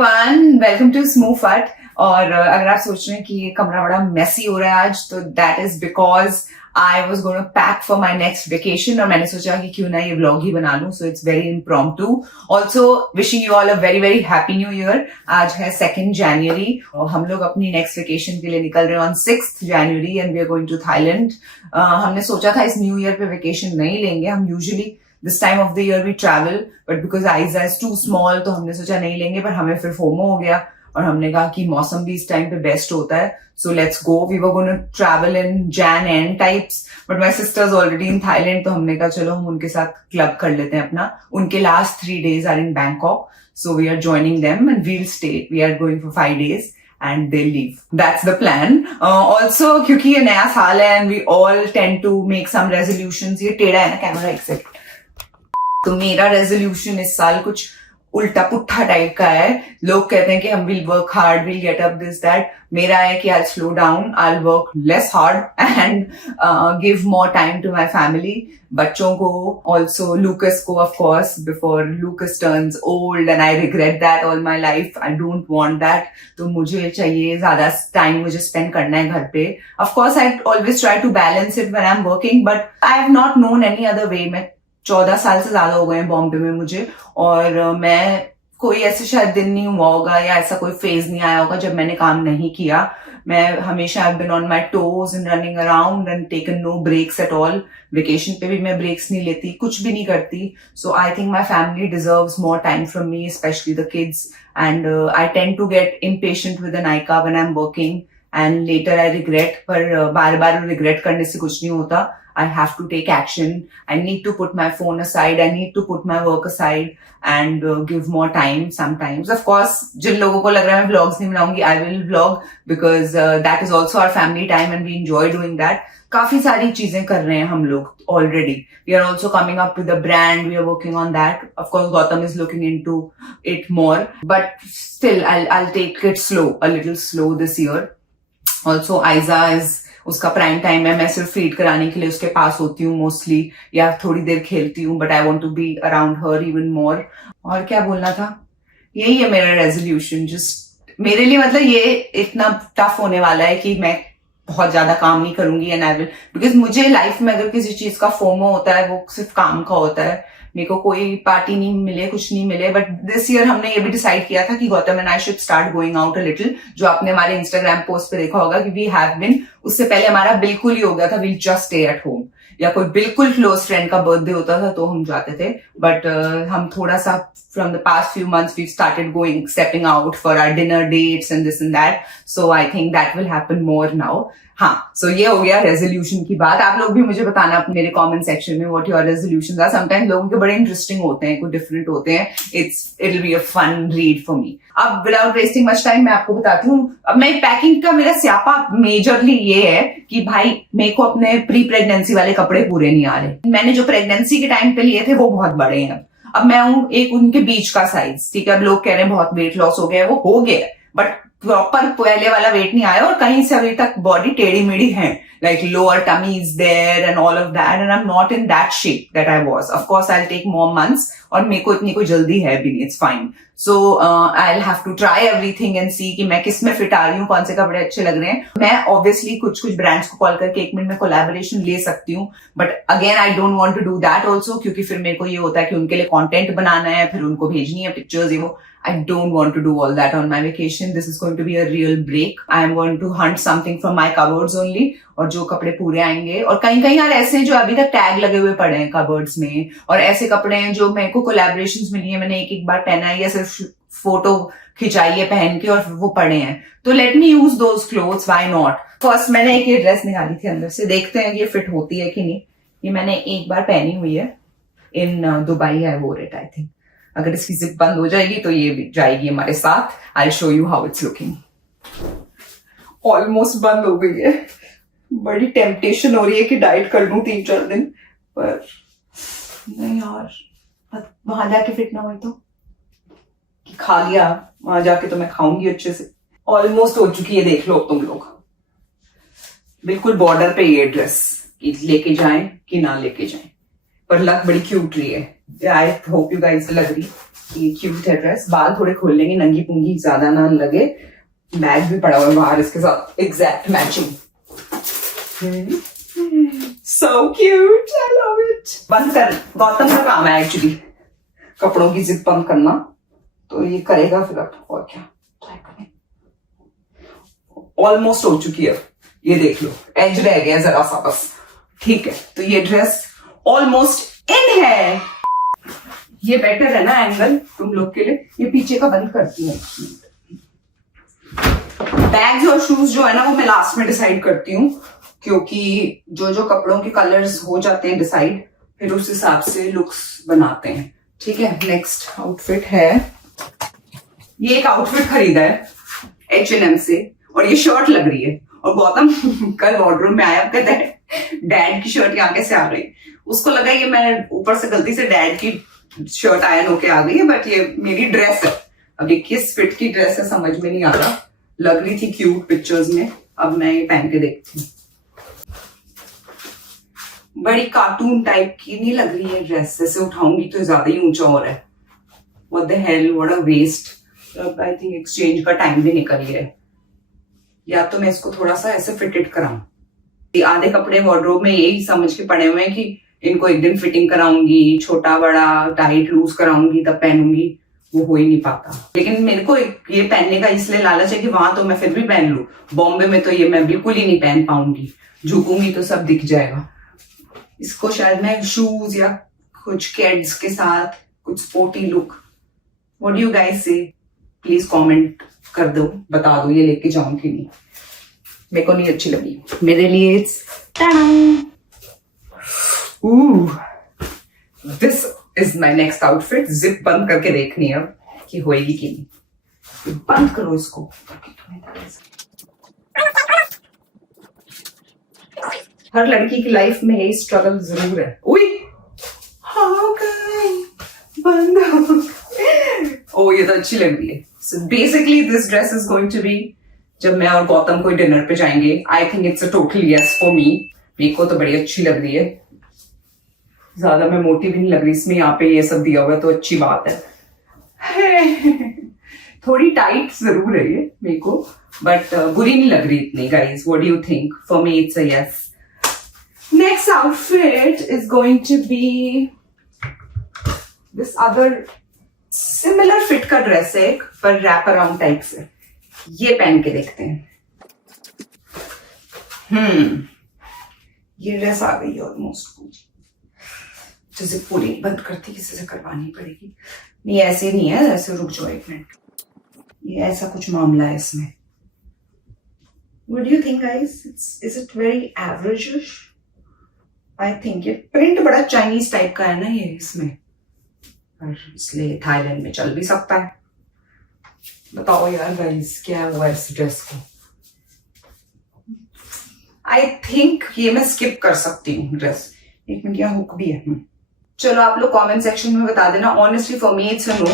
Everyone, welcome to smooth फट। और अगर आप सोच रहे हैं कि ये कमरा बड़ा मेसी हो रहा है आज, तो that is because I was going to pack for my next vacation और मैंने सोचा कि क्यों ना ये व्लॉग ही बना लूं। So it's very impromptu. Also wishing you all a very very happy new year. आज है 2 जनवरी और हम लोग अपनी नेक्स्ट वेकेशन के लिए निकल रहे हैं on 6 January and we are going to Thailand. हमने सोचा था इस न्यू ईयर पे वेकेशन नहीं लेंगे। हम usually this time of the year we travel, but because Aiza is too small तो हमने सोचा नहीं लेंगे। पर हमें फिर फोमो हो गया और हमने कहा कि मौसम भी इस टाइम पे बेस्ट होता है, so let's go. We were gonna travel in Jan and types, but my sister's already in Thailand, तो हमने कहा चलो हम उनके साथ क्लब कर लेते हैं अपना। उनके last 3 days are in Bangkok, so we are joining them and we'll stay. We are going for 5 days and they'll leave. That's the plan. Also क्योंकि ये नया साल है and we all tend to make some resolutions. ये टेढ़ा है ना camera, एक सेकंड। तो मेरा रेजोल्यूशन इस साल कुछ उल्टा पुट्ठा टाइप का है। लोग कहते हैं कि हम will work hard, will get up this that. मेरा है कि I slow down, I work less hard and give more time to my family, बच्चों को, ऑल्सो लूकस को of course, before Lucas turns old and I regret that all my life. I don't want that. तो मुझे चाहिए ज्यादा time मुझे spend करना है घर पे। Of course I always try to balance it when I am working, but I have not known any other way. मैं 14 साल से ज्यादा हो गए हैं बॉम्बे में मुझे, और मैं कोई ऐसे शायद दिन नहीं हुआ होगा या ऐसा कोई फेज नहीं आया होगा जब मैंने काम नहीं किया। मैं हमेशा I been on my toes and running around and taken no breaks at all. Vacation पे भी मैं ब्रेक्स नहीं लेती, कुछ भी नहीं करती। So I think my family deserves more time from me, specially the kids, and I tend to get impatient with Nayika when I am working and later I regret. पर बार बार रिग्रेट करने से कुछ नहीं होता। I have to take action. I need to put my phone aside. I need to put my work aside and give more time sometimes. Of course, जिन लोगों को लग रहा है मैं vlogs नहीं बनाऊंगी, I will vlog because that is also our family time and we enjoy doing that. काफी सारी चीजें कर रहे हैं हम लोग already. We are also coming up with a brand. We are working on that. Of course, Gautam is looking into it more, but still, I'll take it slow, a little slow this year. Also, Aiza is उसका prime time है। मैं सिर्फ feed कराने के लिए उसके पास होती हूँ मोस्टली, या थोड़ी देर खेलती हूँ, but I want to be around her even more. और क्या बोलना था, यही है मेरा रेजोल्यूशन। जस्ट मेरे लिए मतलब ये इतना टफ होने वाला है कि मैं बहुत ज्यादा काम नहीं करूंगी एंड आई विल, बिकॉज मुझे लाइफ में अगर किसी चीज का फोमो होता है वो सिर्फ काम का होता है। मेरे को कोई पार्टी नहीं मिले, कुछ नहीं मिले, बट दिस ईयर हमने ये भी डिसाइड किया था कि Gautam and I should start going out a little. जो आपने हमारे इंस्टाग्राम पोस्ट पे देखा होगा कि वी हैव बिन, उससे पहले हमारा बिल्कुल ही हो गया था we'll just stay at home, या कोई बिल्कुल क्लोज फ्रेंड का बर्थडे होता था तो हम जाते थे। बट हम थोड़ा सा from the past few months we started going, stepping out for our dinner dates and this and that. So I think that will happen more now. हाँ, सो ये हो गया रेजोल्यूशन की बात। आप लोग भी मुझे बताना मेरे कमेंट सेक्शन में what your resolutions are. Sometimes लोगों के बड़े इंटरेस्टिंग होते हैं, कुछ डिफरेंट होते हैं। It will be a fun read for me. अब विदाउट वेस्टिंग मच टाइम मैं आपको बताती हूँ। अब मैं पैकिंग का मेरा स्यापा मेजरली ये है कि भाई मेरे को अपने प्री प्रेगनेंसी वाले कपड़े पूरे नहीं आ रहे। मैंने जो प्रेगनेंसी के टाइम पे लिए थे वो बहुत बड़े हैं। अब मैं हूँ एक उनके बीच का साइज, ठीक है। अब लोग कह रहे हैं बहुत वेट लॉस हो गया है, वो हो गया, बट प्रॉपर पहले वाला वेट नहीं आया और कहीं से अभी तक बॉडी टेढ़ी मेढ़ी है, like lower tummy is there and all of that, and I'm not in that shape that I was. Of course I'll take more months और मेरे को इतनी कोई जल्दी है भी नहीं, it's fine. So I'll have to try everything and see कि मैं किस में फिट आ रही हूँ, कौन से कपड़े अच्छे लग रहे हैं। मैं obviously कुछ ब्रांड्स को कॉल करके 1 मिनट में कोलैबोरेशन ले सकती हूँ, but again I don't want to do that also, क्योंकि फिर मेरे को ये होता है कि उनके लिए कंटेंट बनाना है, फिर उनको भेजनी है पिक्चर्स, ये वो। I don't want to do all that on my vacation. This is going to be a real break. I am going to hunt something from my cupboards only. और जो कपड़े पूरे आएंगे, और कहीं कहीं यार ऐसे हैं जो अभी तक टैग लगे हुए पड़े हैं कबर्ड्स में, और ऐसे कपड़े हैं जो मेरे को कोलैबोरेशंस मिली है, मैंने एक बार पहना है या सिर्फ फोटो खिंचाई है पहन के और वो पड़े हैं। तो let me use those clothes, why not. First मैंने एक ये ड्रेस निकाली थी अंदर से, देखते हैं कि ये फिट होती है कि नहीं। ये मैंने एक बार पहनी हुई है इन दुबई, आई वोर इट आई थिंक। अगर इसकी जिप बंद हो जाएगी तो ये भी जाएगी हमारे साथ। I show you how it's looking. Almost बंद हो गई है। बड़ी टेम्पटेशन हो रही है कि डाइट कर लूं 3-4 दिन, पर नहीं यार, वहां जाके फिट ना हो तो कि खा लिया, वहां जाके तो मैं खाऊंगी अच्छे से। ऑलमोस्ट हो चुकी है, देख लो तुम लोग। बिल्कुल बॉर्डर पे ये ड्रेस, लेके जाएं कि ना लेके जाएं, पर लग बड़ी क्यूट रही है। आई होप यू गाइस लग रही। ये क्यूट है ड्रेस, बाल थोड़े खोल लेंगे, नंगी पुंगी ज्यादा ना लगे। बैग भी पड़ा हुआ है बाहर इसके साथ, exact matching. So cute, I love it. बंद कर, गौतम का काम है एक्चुअली कपड़ों की जिप बंद करना, तो ये करेगा फिर अब, और क्या ट्राई करें। ऑलमोस्ट हो चुकी है, ये देख लो, एज रह गया जरा सा बस। ठीक है, तो ये ड्रेस ऑलमोस्ट इन है। ये बेटर है ना एंगल तुम लोग के लिए, ये पीछे का बंद करती है। बैग्स और शूज जो है ना वो मैं लास्ट में डिसाइड करती हूँ, क्योंकि जो जो कपड़ों के कलर्स हो जाते हैं डिसाइड, फिर उस हिसाब से लुक्स बनाते हैं। ठीक है, नेक्स्ट आउटफिट है, ये एक आउटफिट खरीदा है H&M से, और ये शर्ट लग रही है। और गौतम कल वार्डरोब में आया, कहता है डैड की शर्ट यहाँ कैसे आ गई। उसको लगा ये मैं ऊपर से गलती से डैड की शर्ट आयन होके आ गई है, बट ये मेरी ड्रेस है। अब देखिए फिट की ड्रेस है, समझ में नहीं आ रहा, लग रही थी क्यूट पिक्चर्स में, अब मैं ये पहन के देखती हूँ। बड़ी कार्टून टाइप की नहीं लग रही है ड्रेस, ऐसे उठाऊंगी तो ज्यादा ही ऊंचा हो रहा है। What the hell, what a waste. अब आई थिंक एक्सचेंज का टाइम भी निकल ही है, या तो मैं इसको थोड़ा सा ऐसे फिटेड कराऊं। आधे कपड़े वार्डरोब में यही समझ के पड़े हुए हैं कि इनको एक दिन फिटिंग कराऊंगी, छोटा बड़ा टाइट लूज कराऊंगी तब पहनूंगी, वो हो ही नहीं पाता। लेकिन मेरे को ये पहनने का इसलिए लालच है कि वहां तो मैं फिर भी पहन लूं, बॉम्बे में तो ये मैं बिल्कुल ही नहीं पहन पाऊंगी, झुकूंगी तो सब दिख जाएगा। इसको शायद मैं शूज या कुछ किड्स के साथ कुछ sporty look, what do you guys से, प्लीज कमेंट कर दो, बता दो ये लेके जाऊं कि नहीं। मेरे को नहीं अच्छी लगी, मेरे लिए it's this is my next outfit. Zip बंद करके देखनी है अब कि होएगी कि नहीं। बंद करो इसको। हर लड़की की लाइफ में यही स्ट्रगल जरूर है। उई हो गई बंद। ओ ये तो अच्छी लग रही है। So basically this dress is going to be, जब मैं और गौतम को डिनर पे जाएंगे, I think it's a total yes for me. मेरे को तो बड़ी अच्छी लग रही है, ज्यादा मैं मोटी भी नहीं लग रही इसमें, यहाँ पे ये सब दिया हुआ है तो अच्छी बात है। थोड़ी टाइट जरूर है ये मेरे को, बट बुरी नहीं लग रही इतनी। Guys what do you think? For me it's a yes. Next outfit is going to be this other similar fit का ड्रेस है एक, पर रैप अराउंड टाइप से। ये पहन के देखते हैं। ये ड्रेस आ गई ऑलमोस्ट पूरी, जैसे पूरी बंद करती किसी से करवानी पड़ेगी। नहीं ऐसे नहीं है, ऐसे रुक जाओ एक मिनट, ये ऐसा कुछ मामला है इसमें। What do you think guys? Is it very average-ish? I think ये प्रिंट बड़ा चाइनीज टाइप का है ना ये इसमें, और इसलिए थाईलैंड में चल भी सकता है। बताओ यार गाइस क्या हुआ इस ड्रेस को? आई थिंक ये मैं स्किप कर सकती हूँ ड्रेस। एक मिनट, यहाँ हुक भी है। चलो आप लोग कमेंट सेक्शन में बता देना। Honestly for me it's a no,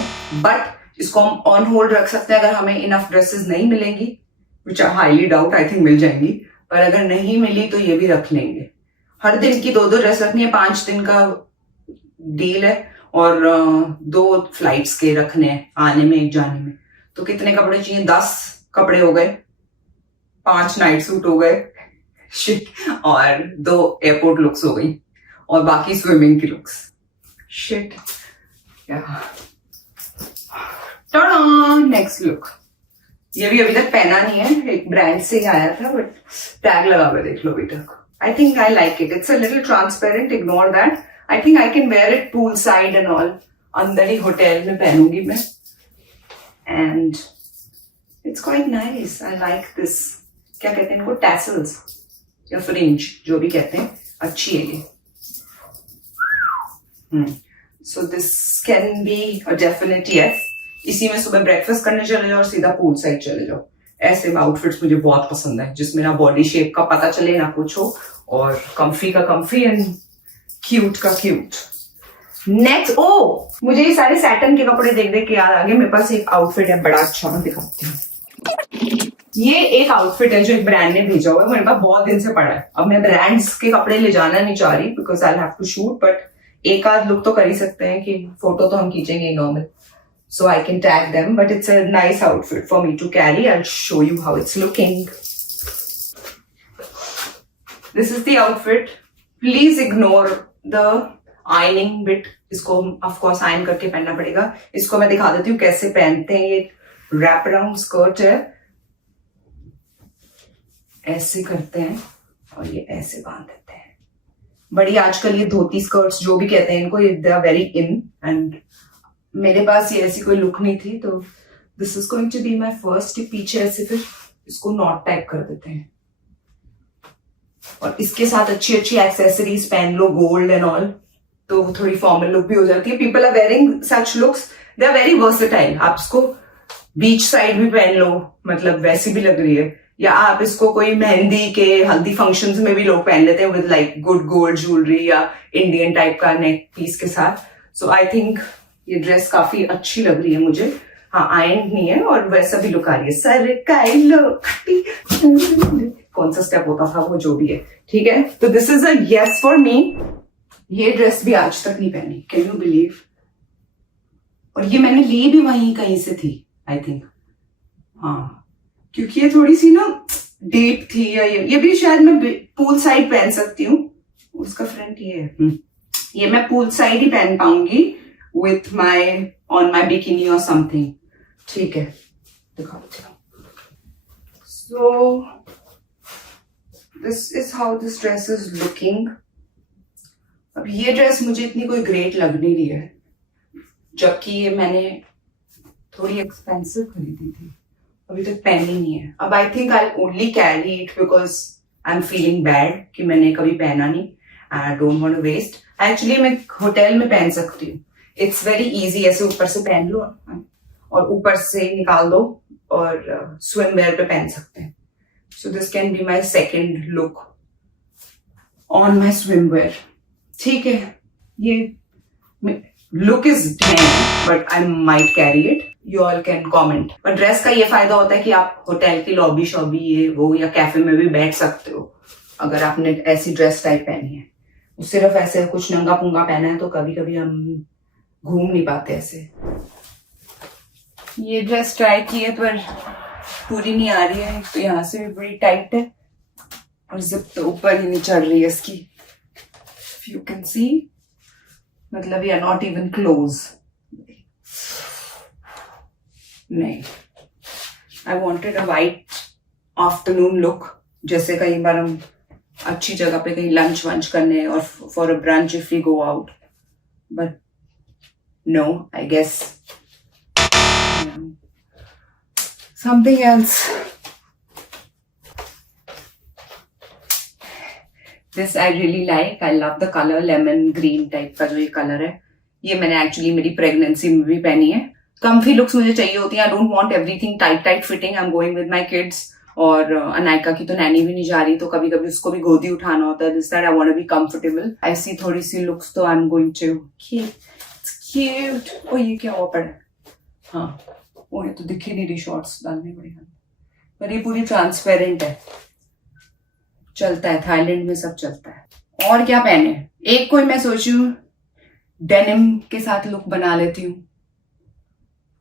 but इसको हम ऑन होल्ड रख सकते हैं अगर हमें इनफ ड्रेसेस नहीं मिलेंगी, which I highly doubt, I think मिल जाएंगी, पर अगर नहीं मिली तो ये भी रख लेंगे। हर दिन की 2-2 ड्रेस रखनी है, 5 दिन का डील है, और 2 फ्लाइट्स के रखने हैं, आने में एक जाने में। तो कितने कपड़े चाहिए? 10 कपड़े हो गए, 5 नाइट सूट हो गए शिट, और 2 एयरपोर्ट लुक्स हो गई, और बाकी स्विमिंग की लुक्स। Shit, next look. ये भी अभी तक पहना नहीं है, एक ब्रांड से ही आया था, बट टैग लगा हुआ देख लो अभी तक। I think I like it. It's a little transparent. Ignore that. I think I can wear it poolside and all. अंदर ही होटल में पहनूंगी मैं. And it's quite nice. I like this. क्या कहते हैं इनको? Tassels या fringe, जो भी कहते हैं, अच्छी है ये. So this can be a definite yes. इसी में सुबह ब्रेकफास्ट करने चले जाओ और सीधा पूल साइड चले जाओ। ऐसे आउटफिट्स मुझे बहुत पसंद है, जिसमें ना बॉडी शेप का पता चले ना कुछ हो, और कंफी का कंफी एंड क्यूट का क्यूट। नेक्स्ट, मुझे ये सारे सैटन के कपड़े देख देख के याद आ गए। मेरे पास एक आउटफिट है बड़ा अच्छा, मैं दिखाती हूँ। ये एक आउटफिट है जो एक ब्रांड ने भेजा हुआ है, मेरे पास बहुत दिन से पड़ा है। अब मैं ब्रांड्स के कपड़े ले जाना नहीं चाह रही, because I have to shoot, but एक आध लुक तो कर ही सकते हैं कि फोटो तो हम खींचेंगे normal. so I can tag them. But it's a nice outfit for me to carry. I'll show you how it's looking. This is the outfit. Please ignore the ironing bit. इसको of course iron करके पहनना पड़ेगा. इसको मैं दिखा देती हूँ कैसे पहनते हैं. ये wrap around skirt है. ऐसे करते हैं और ये ऐसे बांध देते हैं. बड़ी आजकल ये धोती स्कर्ट्स जो भी कहते हैं इनको, they are very in. And मेरे पास ये ऐसी कोई लुक नहीं थी, तो this is going to be my first. पीछे ऐसे फिर इसको नॉट टाइप कर देते हैं और इसके साथ अच्छी अच्छी एक्सेसरीज पहन लो, गोल्ड एंड ऑल, तो थोड़ी फॉर्मल लुक भी हो जाती है. People are wearing such looks, they are very versatile. आप इसको बीच साइड भी पहन लो, मतलब वैसी भी लग रही है. या आप इसको कोई मेहंदी के हल्दी फंक्शंस में भी लोग पहन लेते हैं with like good gold jewellery या इंडियन टाइप का नेक पीस के साथ. सो आई थिंक ये ड्रेस काफी अच्छी लग रही है मुझे. हाँ, आयरन नहीं है और वैसा भी लुक आ रही है. सरकाई लुक, कौन सा स्टेप होता था वो, जो भी है ठीक है. तो this is a yes for मी. ये ड्रेस भी आज तक नहीं पहनी, कैन यू बिलीव. और ये मैंने ली भी वहीं कहीं से थी आई थिंक. हाँ, क्योंकि ये थोड़ी सी ना डीप थी. या ये भी शायद मैं पूल साइड पहन सकती हूँ. उसका फ्रंट ये है. ये मैं पूल साइड ही पहन पाऊंगी with my on my bikini और समथिंग. ठीक है, दिखाओ. So this is how this dress is looking. अब ये ड्रेस मुझे इतनी कोई ग्रेट लग नहीं रही है, जबकि ये मैंने थोड़ी एक्सपेंसिव खरीदी थी, अभी तक पहनी नहीं है. अब I think I only carry it because I am feeling bad कि मैंने कभी पहना नहीं. I don't want to waste. Actually मैं होटल में पहन सकती हूँ. इट्स वेरी इजी. ऐसे ऊपर से पहन लो और ऊपर से निकाल दो और स्विम वेयर पे पहन सकते हैं. So this can be my second look on my swimwear. ठीक है, ये look is damn but I might carry it. You all can comment. पर ड्रेस का ये फायदा होता है कि आप होटल की लॉबी शॉबी ये वो या कैफे में भी बैठ सकते हो अगर आपने ऐसी ड्रेस टाइप पहनी है. सिर्फ ऐसे कुछ नंगा पुंगा पहना है तो कभी कभी हम घूम नहीं पाते ऐसे. ये ड्रेस ट्राई की है पर पूरी नहीं आ रही है. तो यहाँ से भी बड़ी टाइट है और जिप तो ऊपर ही नहीं चढ़ रही है इसकी. यू कैन सी, मतलब ये नॉट इवन क्लोज. नहीं, I wanted a white afternoon look. जैसे कई बार हम अच्छी जगह पे कहीं लंच वंच करने और for a brunch if we go out. But no, I guess something else. This I really like. I love the colour. Lemon green type का जो ये कलर है, ये मैंने एक्चुअली मेरी प्रेगनेंसी में भी पहनी है. कम्फी लुक्स मुझे चाहिए होती हैं. आई don't want everything tight fitting. I am going with my kids. और अनायका की तो नैनी भी नहीं जा रही, तो कभी कभी उसको भी गोदी उठाना होता है. This that I want to be comfortable. ऐसी थोड़ी सी लुक्स तो I am going to cute. ओ ये क्या हुआ पड़ा. हाँ, वो ये तो दिख ही नहीं रही. शॉर्ट्स डालने पड़ेगा. पर ये पूरी ट्रांसपेरेंट है. चलता है, थाईलैंड में सब चलता है. और क्या पहने. एक कोई मैं सोची हूँ डेनिम के साथ लुक बना लेती हूँ.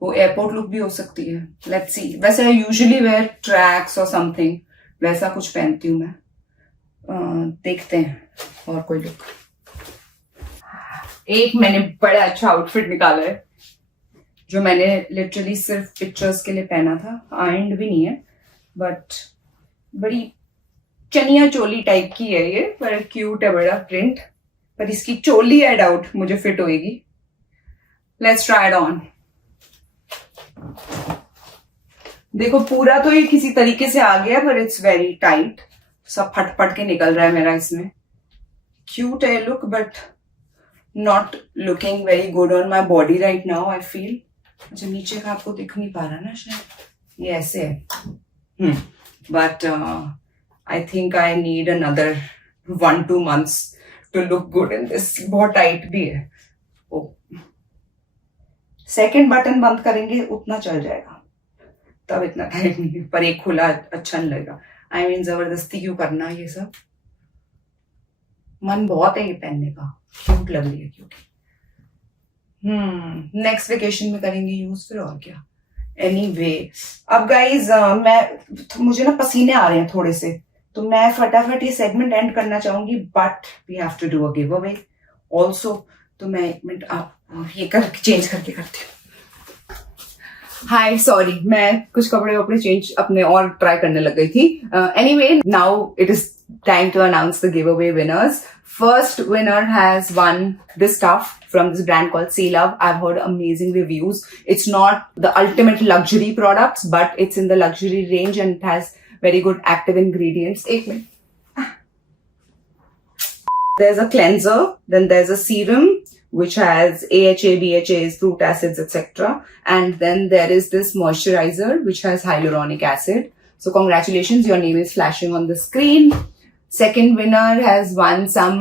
वो एयरपोर्ट लुक भी हो सकती है. Let's see. वैसे आई यूजुअली वेयर ट्रैक्स और समथिंग, वैसा कुछ पहनती हूँ मैं. देखते हैं और कोई लुक. एक मैंने बड़ा अच्छा आउटफिट निकाला है जो मैंने लिटरली सिर्फ पिक्चर्स के लिए पहना था. आयरन भी नहीं है बट बड़ी चनिया चोली टाइप की है ये, पर क्यूट है. बड़ा प्रिंट, पर इसकी चोली आई डाउट मुझे फिट होएगी. Let's try it on. देखो पूरा तो ये किसी तरीके से आ गया पर इट्स वेरी टाइट. सब फट के निकल रहा है मेरा इसमें. क्यूट है look but not looking very good on my body right now I feel. अच्छा, नीचे का आपको दिख नहीं पा रहा ना शायद. ये ऐसे है. But I think I need another 1-2 months to look good in this. बहुत टाइट भी है. सेकेंड बटन बंद करेंगे उतना चल जाएगा, तब इतना टाइट नहीं है. पर एक खुला अच्छा नहीं लगेगा. आई मीन जबरदस्ती क्यों करना ये सब. मन बहुत है ये पहनने का. क्यूट लग रही है क्योंकि नेक्स्ट वेकेशन में करेंगे यूज, फिर और क्या. एनीवे, अब गाइज मुझे ना पसीने आ रहे हैं थोड़े से, तो मैं फटाफट ये सेगमेंट एंड करना चाहूंगी, but we have to do a giveaway also. तो मैं 1 मिनट आप ये चेंज करके करती हूँ. हाय, सॉरी, मैं कुछ कपड़े वपड़े चेंज अपने और ट्राई करने लग गई थी. Anyway, now it is time to announce the giveaway winners. First winner has won this stuff from this brand called Sea Love. I've heard amazing reviews. It's not the ultimate luxury products, but it's in the luxury range and it has very good active ingredients. 1 minute. There's a cleanser, then there's a serum which has AHA, BHAs, fruit acids, etc. And then there is this moisturizer which has hyaluronic acid. So congratulations, your name is flashing on the screen. Second winner has won some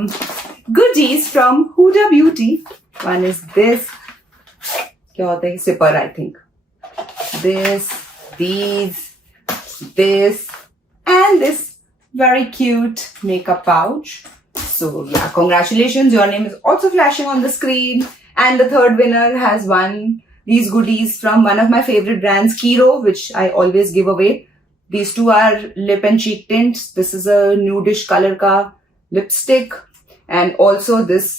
goodies from Huda Beauty. One is this. क्या होता है? Zipper, I think. This, these, this, and this very cute makeup pouch. So yeah, congratulations. Your name is also flashing on the screen. And the third winner has won these goodies from one of my favorite brands, Kiro, which I always give away. These two are lip and cheek tints. This is a nudish color ka lipstick, and also this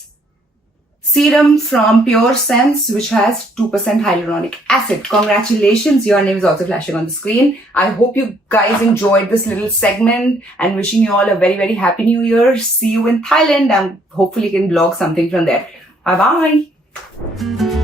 serum from Pure Sense, which has 2% hyaluronic acid. Congratulations, your name is also flashing on the screen. I hope you guys enjoyed this little segment, and wishing you all a very, very happy new year. See you in Thailand, and hopefully can vlog something from there. Bye bye.